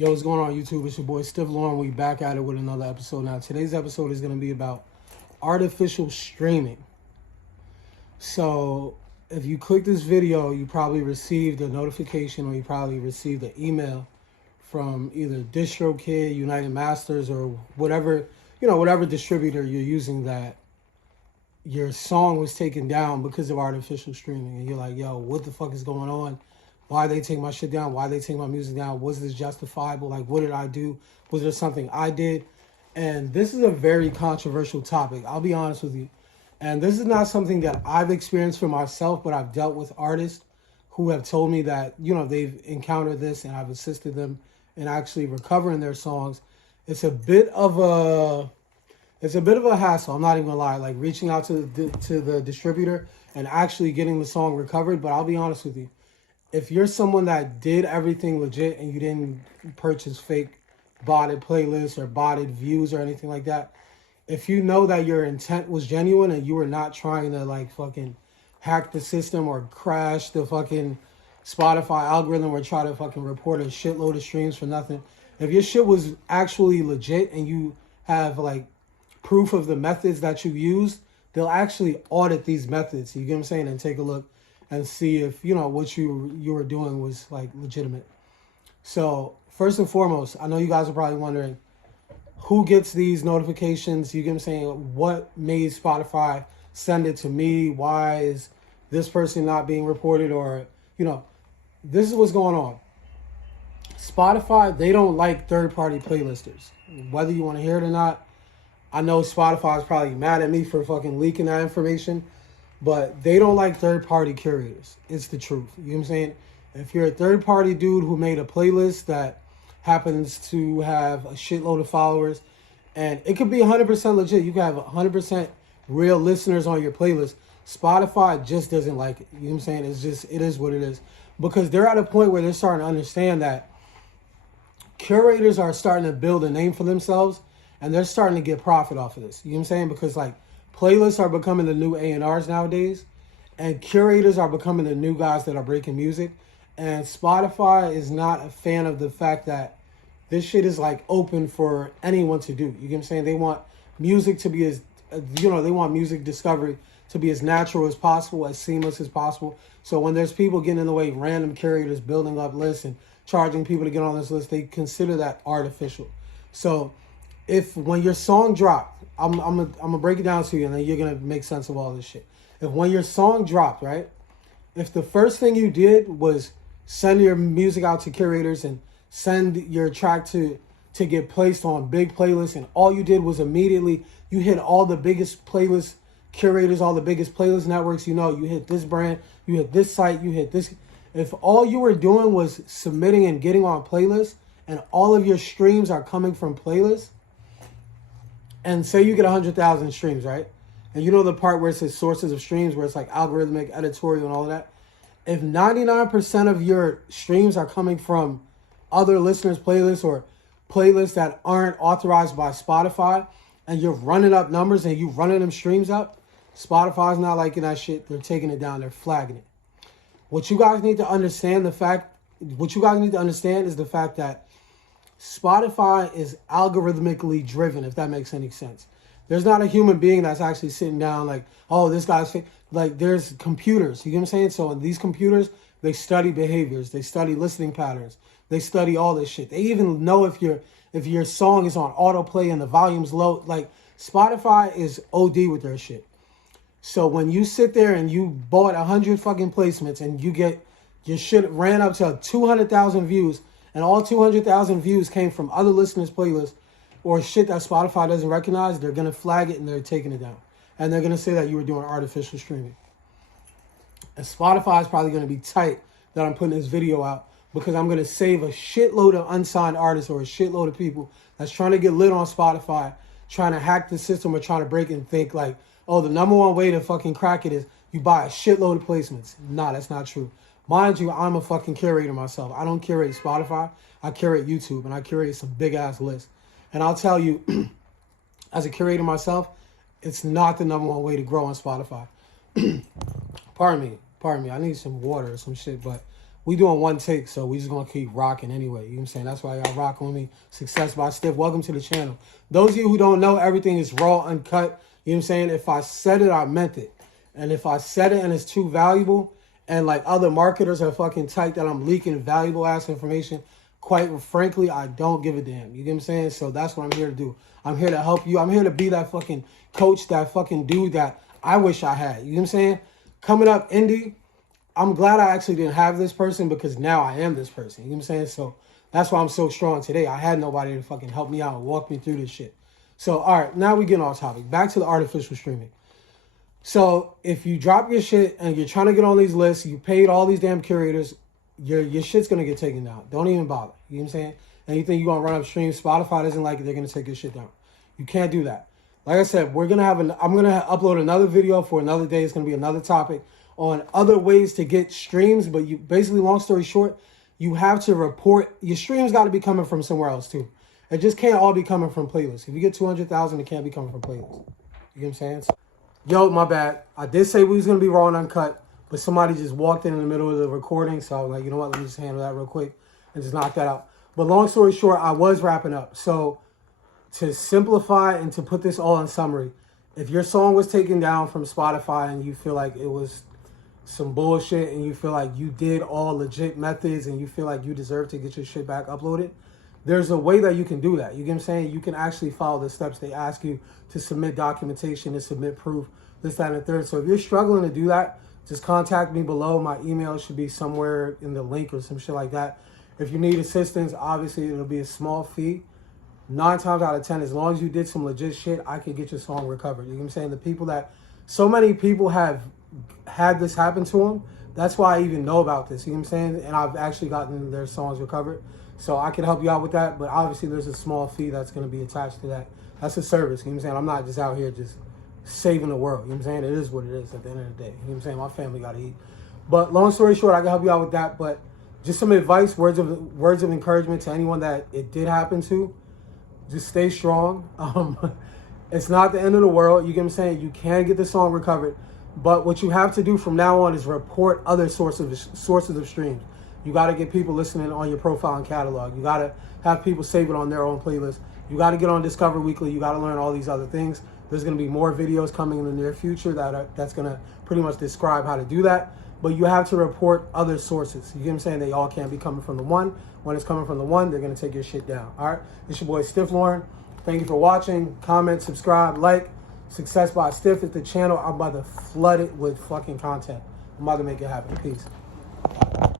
Yo, what's going on, YouTube? It's your boy, Steve Lauren. We back at it with another episode. Now, today's episode is going to be about artificial streaming. So, if you click this video, you probably received a notification or you probably received an email from either DistroKid, United Masters, or whatever, whatever distributor you're using that your song was taken down because of artificial streaming. And you're like, yo, what the fuck is going on? Why they take my shit down? Why they take my music down? Was this justifiable? Like, what did I do? Was there something I did? And this is a very controversial topic. I'll be honest with you. And this is not something that I've experienced for myself, but I've dealt with artists who have told me that, they've encountered this and I've assisted them in actually recovering their songs. It's a bit of a hassle. I'm not even gonna lie. Like reaching out to the distributor and actually getting the song recovered. But I'll be honest with you. If you're someone that did everything legit and you didn't purchase fake botted playlists or botted views or anything like that, if you know that your intent was genuine and you were not trying to like fucking hack the system or crash the fucking Spotify algorithm or try to fucking report a shitload of streams for nothing, if your shit was actually legit and you have like proof of the methods that you used, they'll actually audit these methods. You get what I'm saying? And take a look and see if, what you were doing was like legitimate. So first and foremost, I know you guys are probably wondering who gets these notifications. You get what I'm saying? What made Spotify send it to me? Why is this person not being reported? Or, this is what's going on. Spotify, they don't like third-party playlisters. Whether you want to hear it or not, I know Spotify is probably mad at me for fucking leaking that information. But they don't like third-party curators. It's the truth. You know what I'm saying? If you're a third-party dude who made a playlist that happens to have a shitload of followers, and it could be 100% legit. You can have 100% real listeners on your playlist. Spotify just doesn't like it. You know what I'm saying? It is what it is. Because they're at a point where they're starting to understand that curators are starting to build a name for themselves, and they're starting to get profit off of this. You know what I'm saying? Because, like, playlists are becoming the new A&Rs nowadays, and curators are becoming the new guys that are breaking music. And Spotify is not a fan of the fact that this shit is like open for anyone to do. You get what I'm saying? They want music to be as, they want music discovery to be as natural as possible, as seamless as possible. So when there's people getting in the way, random curators building up lists and charging people to get on this list, they consider that artificial. So when your song dropped, I'm gonna break it down to you, and then you're gonna make sense of all this shit. When your song dropped, right? If the first thing you did was send your music out to curators and send your track to get placed on big playlists, and all you did was immediately you hit all the biggest playlist curators, all the biggest playlist networks. You hit this brand, you hit this site, you hit this. If all you were doing was submitting and getting on playlists, and all of your streams are coming from playlists. And say you get 100,000 streams, right? And you know the part where it says sources of streams, where it's like algorithmic, editorial, and all of that. If 99% of your streams are coming from other listeners' playlists or playlists that aren't authorized by Spotify, and you're running up numbers and you running them streams up, Spotify's not liking that shit. They're taking it down. They're flagging it. What you guys need to understand is the fact that Spotify is algorithmically driven, if that makes any sense. There's not a human being that's actually sitting down like, oh, this guy's fake. Like, there's computers, you get what I'm saying? So in these computers, they study behaviors, they study listening patterns, they study all this shit. They even know if your song is on autoplay and the volume's low. Like, Spotify is OD with their shit. So when you sit there and you bought 100 fucking placements and you get your shit ran up to 200,000 views, and all 200,000 views came from other listeners' playlists or shit that Spotify doesn't recognize, they're going to flag it and they're taking it down. And they're going to say that you were doing artificial streaming. And Spotify is probably going to be tight that I'm putting this video out, because I'm going to save a shitload of unsigned artists or a shitload of people that's trying to get lit on Spotify, trying to hack the system or trying to break it and think like, oh, the number one way to fucking crack it is you buy a shitload of placements. Nah, that's not true. Mind you, I'm a fucking curator myself. I don't curate Spotify. I curate YouTube, and I curate some big-ass lists. And I'll tell you, as a curator myself, it's not the number one way to grow on Spotify. Pardon me. I need some water or some shit. But we doing one take, so we just gonna keep rocking anyway. You know what I'm saying? That's why y'all rocking with me. Success by Stiff. Welcome to the channel. Those of you who don't know, everything is raw, uncut. You know what I'm saying? If I said it, I meant it. And if I said it and it's too valuable, and like other marketers are fucking tight that I'm leaking valuable ass information, quite frankly, I don't give a damn. You get what I'm saying? So that's what I'm here to do. I'm here to help you. I'm here to be that fucking coach, that fucking dude that I wish I had. You know what I'm saying? Coming up, Indy, I'm glad I actually didn't have this person because now I am this person. You know what I'm saying? So that's why I'm so strong today. I had nobody to fucking help me out and walk me through this shit. So, all right, now we get off topic. Back to the artificial streaming. So if you drop your shit and you're trying to get on these lists, you paid all these damn curators, your shit's going to get taken down. Don't even bother. You know what I'm saying? And you think you're going to run upstream, Spotify doesn't like it, they're going to take your shit down. You can't do that. Like I said, I'm going to upload another video for another day. It's going to be another topic on other ways to get streams. But you basically, long story short, you have to report. Your streams got to be coming from somewhere else too. It just can't all be coming from playlists. If you get 200,000, it can't be coming from playlists. You know what I'm saying? So, yo, my bad. I did say we was going to be raw and uncut, but somebody just walked in the middle of the recording. So I was like, you know what? Let me just handle that real quick and just knock that out. But long story short, I was wrapping up. So to simplify and to put this all in summary, if your song was taken down from Spotify and you feel like it was some bullshit and you feel like you did all legit methods and you feel like you deserve to get your shit back uploaded, there's a way that you can do that. You get what I'm saying? You can actually follow the steps they ask you to submit documentation, to submit proof, this, that, and the third. So if you're struggling to do that, just contact me below. My email should be somewhere in the link or some shit like that. If you need assistance, obviously it'll be a small fee. 9 times out of 10, as long as you did some legit shit, I can get your song recovered. You know what I'm saying? The people that, so many people have had this happen to them. That's why I even know about this. You know what I'm saying? And I've actually gotten their songs recovered. So I can help you out with that. But obviously there's a small fee that's going to be attached to that. That's a service. You know what I'm saying? I'm not just out here just saving the world. You know what I'm saying? It is what it is at the end of the day. You know what I'm saying? My family got to eat. But long story short, I can help you out with that. But just some advice, words of encouragement to anyone that it did happen to. Just stay strong. It's not the end of the world. You get what I'm saying? You can get the song recovered. But what you have to do from now on is report other sources of streams. You got to get people listening on your profile and catalog. You got to have people save it on their own playlist. You got to get on Discover Weekly. You got to learn all these other things. There's going to be more videos coming in the near future that's going to pretty much describe how to do that. But you have to report other sources. You get what I'm saying? They all can't be coming from the one. When it's coming from the one, they're going to take your shit down. All right? It's your boy, Stiff Lauren. Thank you for watching. Comment, subscribe, like. Success by Stiff is the channel. I'm about to flood it with fucking content. I'm about to make it happen. Peace.